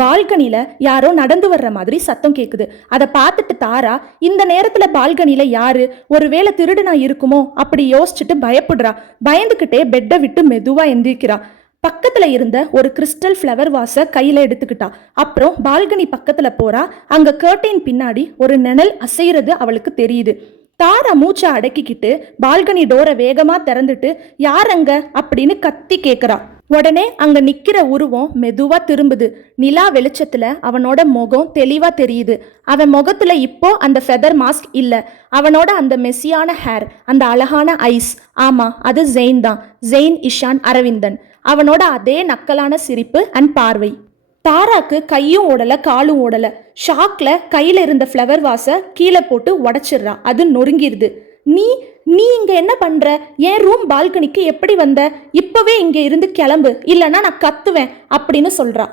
பால்கனில யாரோ நடந்து வர்ற மாதிரி சத்தம் கேக்குது. அதை பார்த்துட்டு தாரா இந்த நேரத்துல பால்கனில யாரு, ஒருவேளை திருடுனா இருக்குமோ அப்படி யோசிச்சுட்டு பயப்படுறா. பயந்துகிட்டே பெட்டை விட்டு மெதுவா எந்திரிக்கிறா. பக்கத்துல இருந்த ஒரு கிறிஸ்டல் ஃப்ளவர் வாஸை கையில எடுத்துக்கிட்டா. அப்புறம் பால்கனி பக்கத்துல போறா. அங்க கர்டைன் பின்னாடி ஒரு நிழல் அசைறது அவளுக்கு தெரியுது. தாரா மூச்சை அடக்கிக்கிட்டு பால்கனி டோரை வேகமா திறந்துட்டு யார் அங்க அப்படின்னு கத்தி கேக்குறா. உடனே அங்க நிக்கிற உருவம் மெதுவா திரும்புது. நிலா வெளிச்சத்துல அவனோட முகம் தெளிவா தெரியுது. அவன் முகத்துல இப்போ அந்த ஃபெதர் மாஸ்க் இல்ல. அவனோட அந்த மெஸ்ஸியான ஹேர், அந்த அழகான ஐஸ். ஆமா, அது ஜெயின் தான். ஜெயின் இஷான் அரவிந்தன். அவனோட அதே நக்கலான சிரிப்பு அண்ட் பார்வை. தாராக்கு கையும் ஓடல காலும் ஓடல. ஷாக்ல கையில இருந்த ஃப்ளவர் வாஸை கீழே போட்டு உடைச்சிடுறா. அது நொறுங்கிருது. நீ நீ இங்க என்ன பண்ற? என் ரூம் பால்கனிக்கு எப்படி வந்த? இப்பவே இங்க இருந்து கிளம்பு, இல்லைன்னா நான் கத்துவேன் அப்படின்னு சொல்றா.